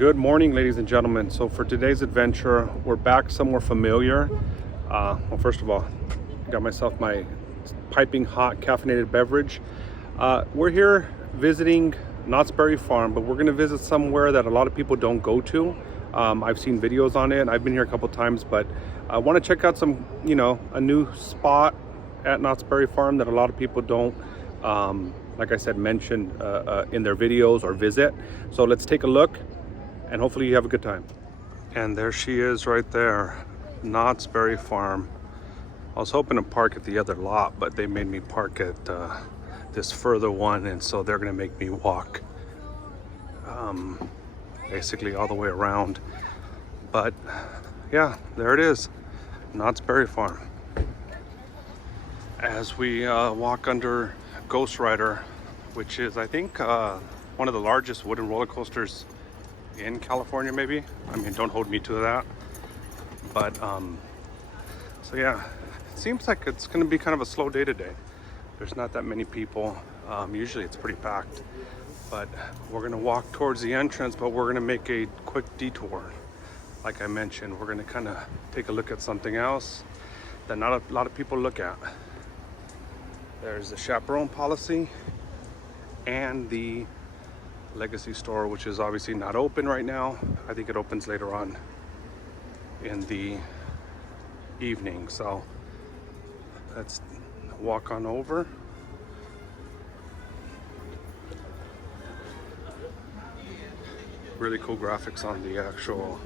Good morning, ladies and gentlemen. So for today's adventure, we're back somewhere familiar. Well, first of all, I got myself my piping hot caffeinated beverage. We're here visiting Knott's Berry Farm, but we're going to visit somewhere that a lot of people don't go to. I've seen videos on it. I've been here a couple times, but I want to check out some, a new spot at Knott's Berry Farm that a lot of people don't, like I said, mention in their videos or visit. So let's take a look, and hopefully you have a good time. And there she is right there, Knott's Berry Farm. I was hoping to park at the other lot, but they made me park at this further one, and so they're gonna make me walk basically all the way around. But yeah, there it is, Knott's Berry Farm. As we walk under Ghost Rider, which is, I think, one of the largest wooden roller coasters in California, maybe. I mean, don't hold me to that. But so yeah, it seems like it's gonna be kind of a slow day today. There's not that many people. Usually it's pretty packed. But we're gonna walk towards the entrance, but we're gonna make a quick detour. Like I mentioned, we're gonna kind of take a look at something else that not a lot of people look at. There's the chaperone policy and the Legacy store, which is obviously not open right now. I think it opens later on in the evening. So let's walk on over. Really cool graphics on the actual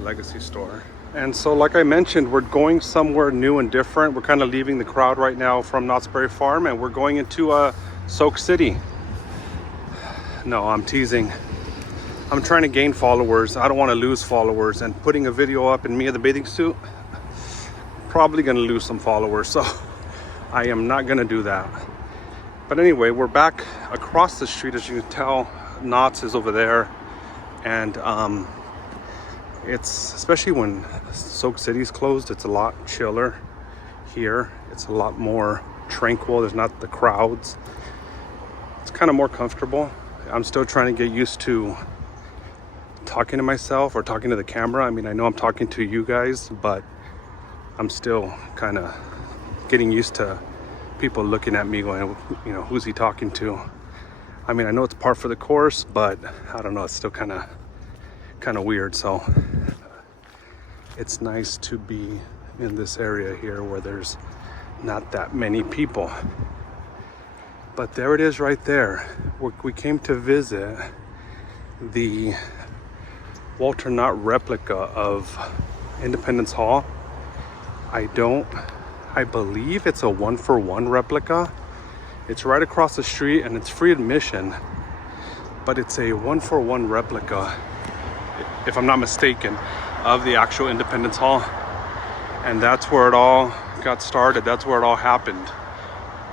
Legacy store. And so, like I mentioned, we're going somewhere new and different. We're kind of leaving the crowd right now from Knott's Berry Farm, and we're going into Soak City. No, I'm teasing. I'm trying to gain followers. I don't want to lose followers, and putting a video up in me in the bathing suit, probably going to lose some followers, so I am not going to do that. But anyway, we're back across the street. As you can tell, Knott's is over there, and it's, especially when Soak City's closed, it's a lot chiller here. It's a lot more tranquil. There's not the crowds. It's kind of more comfortable. I'm still trying to get used to talking to myself or talking to the camera. I mean, I know I'm talking to you guys, but I'm still kind of getting used to people looking at me going, who's he talking to? I mean, I know it's par for the course, but I don't know, it's still kind of weird. So it's nice to be in this area here where there's not that many people. But there it is right there. We came to visit the Walter Knott replica of Independence Hall. I believe it's a 1-for-1 replica. It's right across the street and it's free admission, but it's a 1-for-1 replica, if I'm not mistaken, of the actual Independence Hall. And that's where it all got started. That's where it all happened.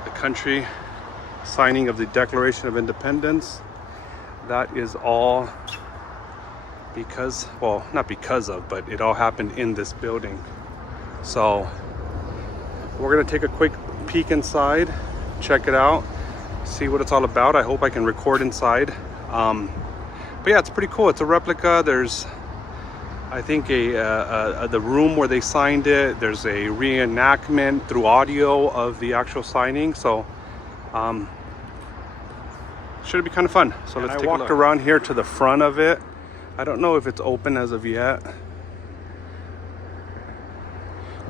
The country signing of the Declaration of Independence. That is all because, well, not because of, but it all happened in this building. So we're gonna take a quick peek inside, check it out, see what it's all about. I hope I can record inside. But yeah, it's pretty cool. It's a replica. There's, I think, the room where they signed it. There's a reenactment through audio of the actual signing. So should be kind of fun. So let's take a look. I walked around here to the front of it. I don't know if it's open as of yet,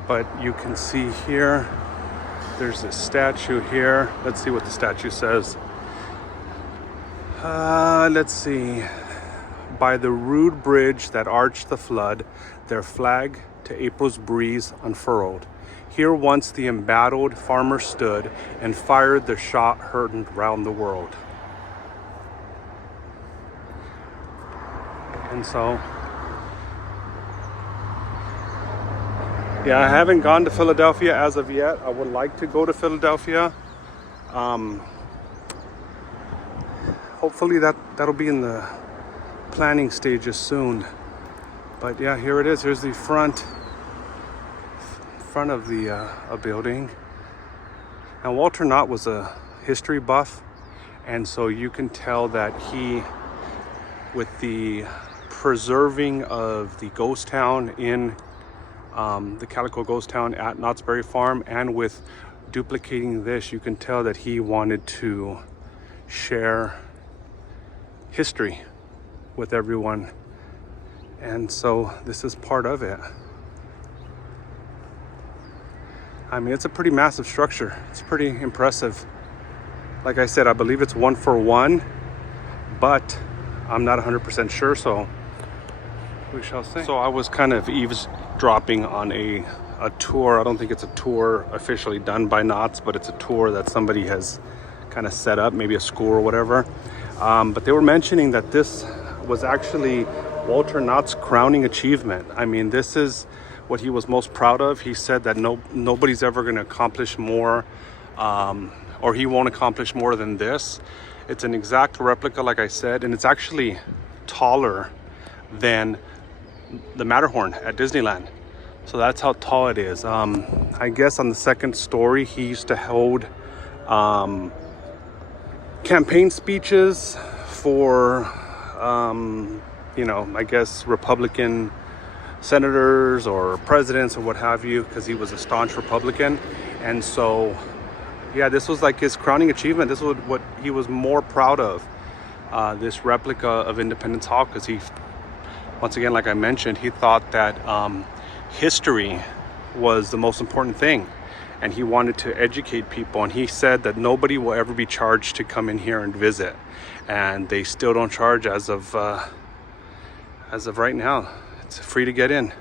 but you can see here, there's a statue here. Let's see what the statue says. Let's see. By the rude bridge that arched the flood, their flag to April's breeze unfurled. Here once the embattled farmer stood and fired the shot heard round the world. And so, yeah, I haven't gone to Philadelphia as of yet. I would like to go to Philadelphia. Hopefully that'll be in the planning stages soon. But yeah, here it is. Here's the front of the a building. And Walter Knott was a history buff, and so you can tell that he with the preserving of the ghost town in the Calico ghost town at Knott's Berry Farm, and with duplicating this, you can tell that he wanted to share history with everyone, and so this is part of it. I mean, it's a pretty massive structure. It's pretty impressive. Like I said, I believe it's 1-for-1, but I'm not 100% sure, so we shall see. So I was kind of eavesdropping on a tour. I don't think it's a tour officially done by Knott's, but it's a tour that somebody has kind of set up, maybe a school or whatever. But they were mentioning that this was actually Walter Knott's crowning achievement. I mean, this is what he was most proud of. He said that nobody's ever going to accomplish more, or he won't accomplish more than this. It's an exact replica, like I said, and it's actually taller than the Matterhorn at Disneyland. So that's how tall it is. I guess on the second story, he used to hold campaign speeches for, you know, I guess Republican senators or presidents or what have you, because he was a staunch Republican. And so, yeah, this was like his crowning achievement. This was what he was more proud of, this replica of Independence Hall, because he, once again, like I mentioned, he thought that history was the most important thing, and he wanted to educate people. And he said that nobody will ever be charged to come in here and visit, and they still don't charge as of right now. It's free to get in.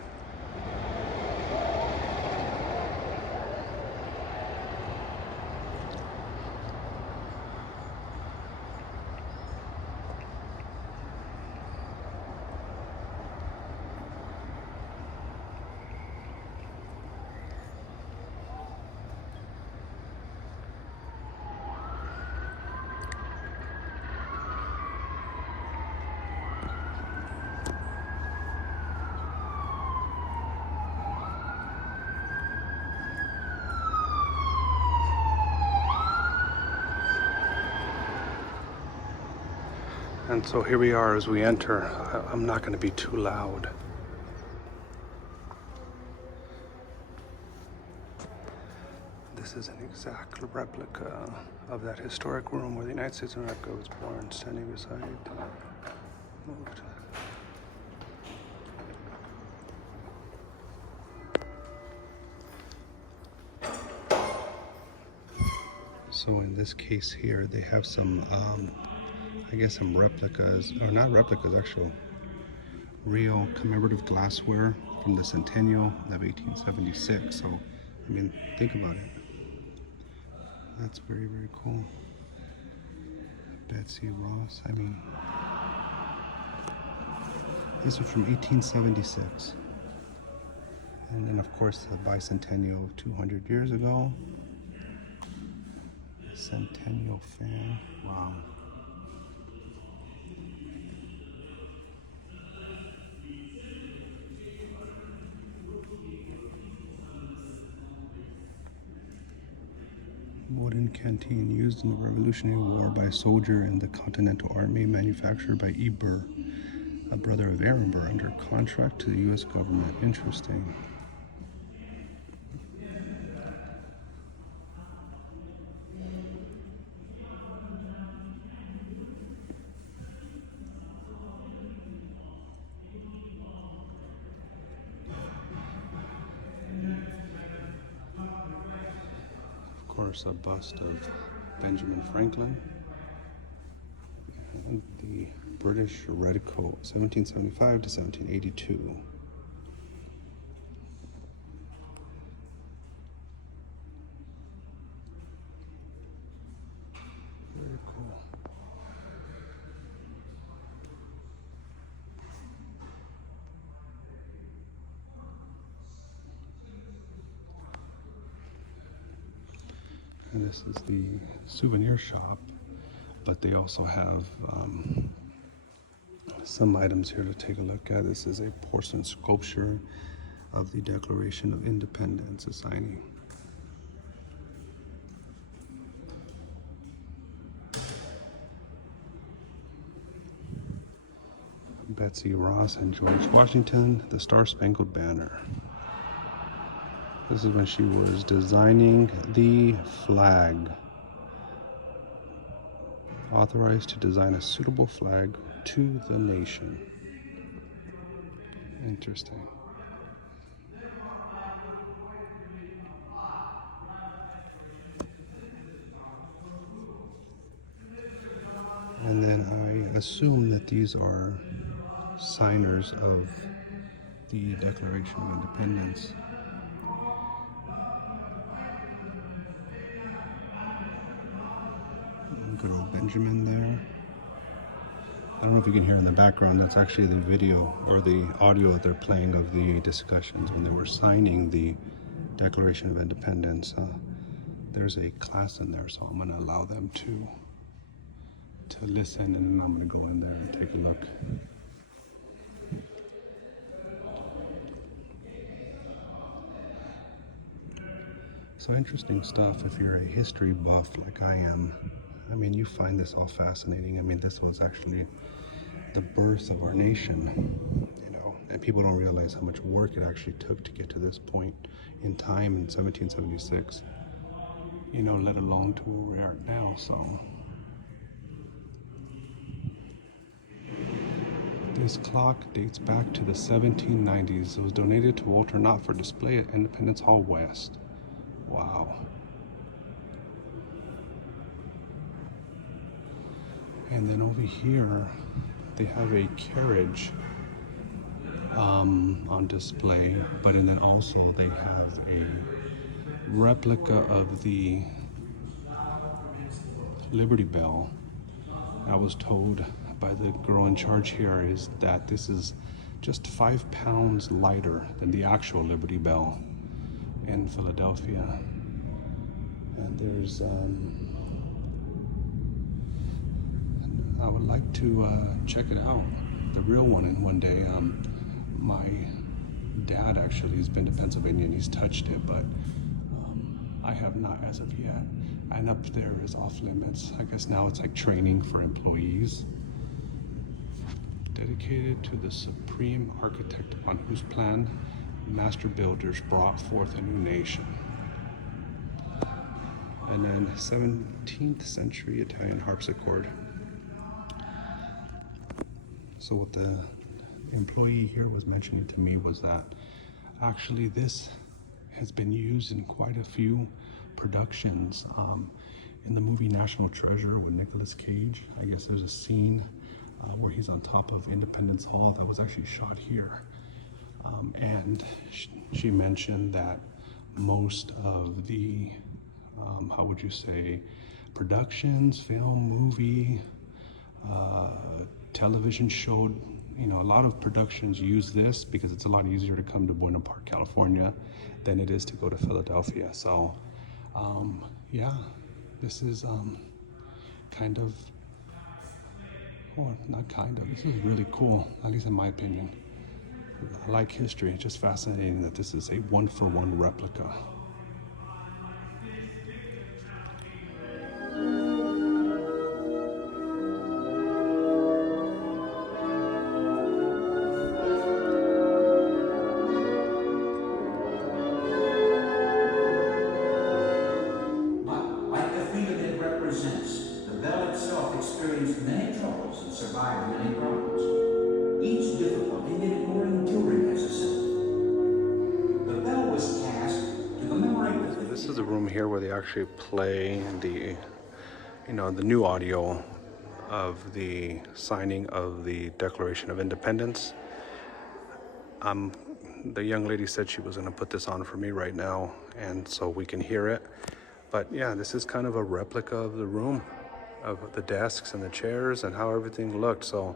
And so here we are as we enter. I'm not going to be too loud. This is an exact replica of that historic room where the United States of America was born, standing beside. Moved. So in this case here, they have some, I guess some replicas, or not replicas, actual real commemorative glassware from the centennial of 1876. So, I mean, think about it. That's very, very cool. Betsy Ross, I mean, these are from 1876. And then, of course, the bicentennial of 200 years ago. Centennial fan, wow. Wooden canteen used in the Revolutionary War by a soldier in the Continental Army, manufactured by E. Burr, a brother of Aaron Burr, under contract to the U.S. government. Interesting. Of course, a bust of Benjamin Franklin and the British Red Coat, 1775 to 1782. Very cool. And this is the souvenir shop, but they also have some items here to take a look at. This is a porcelain sculpture of the Declaration of Independence, a signing. Betsy Ross and George Washington, the Star Spangled Banner. This is when she was designing the flag. Authorized to design a suitable flag to the nation. Interesting. And then I assume that these are signers of the Declaration of Independence. Good old Benjamin there. I don't know if you can hear in the background, that's actually the video or the audio that they're playing of the discussions when they were signing the Declaration of Independence. There's a class in there, so I'm going to allow them to listen, and then I'm going to go in there and take a look. So interesting stuff if you're a history buff like I am. I mean, you find this all fascinating. I mean, this was actually the birth of our nation, you know, and people don't realize how much work it actually took to get to this point in time in 1776, you know, let alone to where we are now. So this clock dates back to the 1790s. It was donated to Walter Knott for display at Independence Hall West. Wow. And then over here, they have a carriage on display, but and then also they have a replica of the Liberty Bell. I was told by the girl in charge here is that this is just 5 pounds lighter than the actual Liberty Bell in Philadelphia. And there's I would like to check it out, the real one, in one day. My dad actually has been to Pennsylvania and he's touched it, but I have not as of yet. And up there is off limits. I guess now it's like training for employees. Dedicated to the supreme architect upon whose plan master builders brought forth a new nation. And then 17th century Italian harpsichord. So what the employee here was mentioning to me was that actually this has been used in quite a few productions. In the movie National Treasure with Nicolas Cage, I guess there's a scene where he's on top of Independence Hall that was actually shot here. And she mentioned that most of the, how would you say, productions, film, movie, television showed, you know, a lot of productions use this because it's a lot easier to come to Buena Park, California than it is to go to Philadelphia. So yeah, this is kind of, or not kind of, this is really cool, at least in my opinion. I like history. It's just fascinating that this is a one-for-one replica. This is a room here where they actually play the, you know, the new audio of the signing of the Declaration of Independence. The young lady said she was going to put this on for me right now, and so we can hear it. But yeah, this is kind of a replica of the room, of the desks and the chairs and how everything looked. So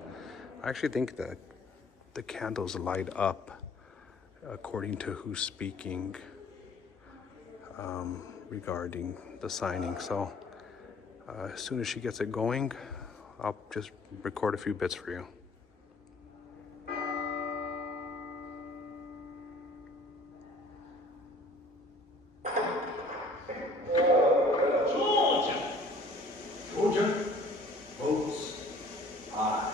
I actually think that the candles light up according to who's speaking regarding the signing. So as soon as she gets it going, I'll just record a few bits for you. Georgia votes aye.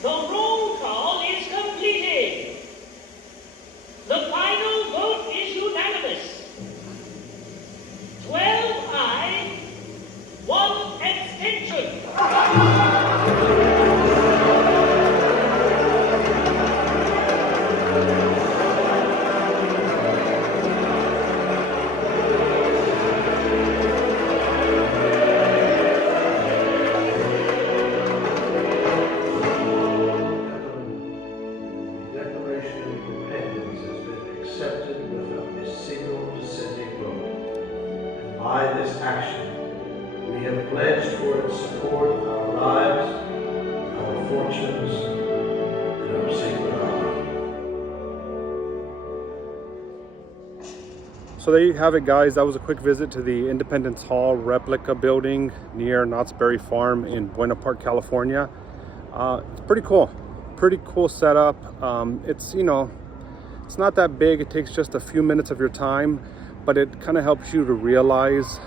The roll call is completed. The final vote is unanimous. 12 ayes, 1 abstention. By this action, we have pledged for its support our lives, our fortunes, and our sacred honor. So there you have it, guys. That was a quick visit to the Independence Hall replica building near Knott's Berry Farm in Buena Park, California. It's pretty cool setup. It's, you know, it's not that big. It takes just a few minutes of your time, but it kind of helps you to realize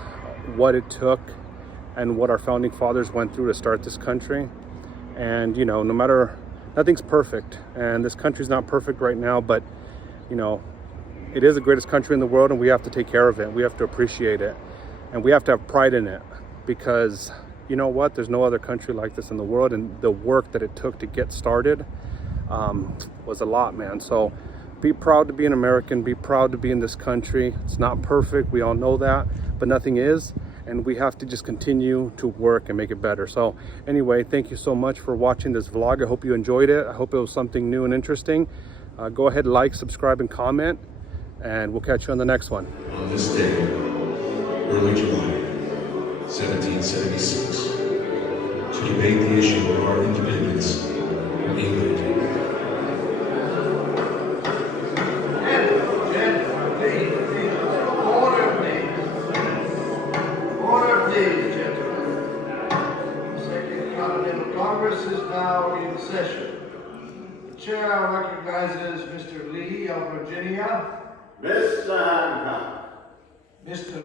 what it took and what our founding fathers went through to start this country. And, you know, nothing's perfect, and this country's not perfect right now, but, you know, it is the greatest country in the world, and we have to take care of it. We have to appreciate it, and we have to have pride in it, because, you know what, there's no other country like this in the world, and the work that it took to get started was a lot, man. So be proud to be an American. Be proud to be in this country. It's not perfect. We all know that, but nothing is. And we have to just continue to work and make it better. So anyway, thank you so much for watching this vlog. I hope you enjoyed it. I hope it was something new and interesting. Go ahead, like, subscribe, and comment, and we'll catch you on the next one. On this day, early July, 1776, to debate the issue of our independence from England. Congress is now in session. The chair recognizes Mr. Lee of Virginia. Mr. Hancock. Mr.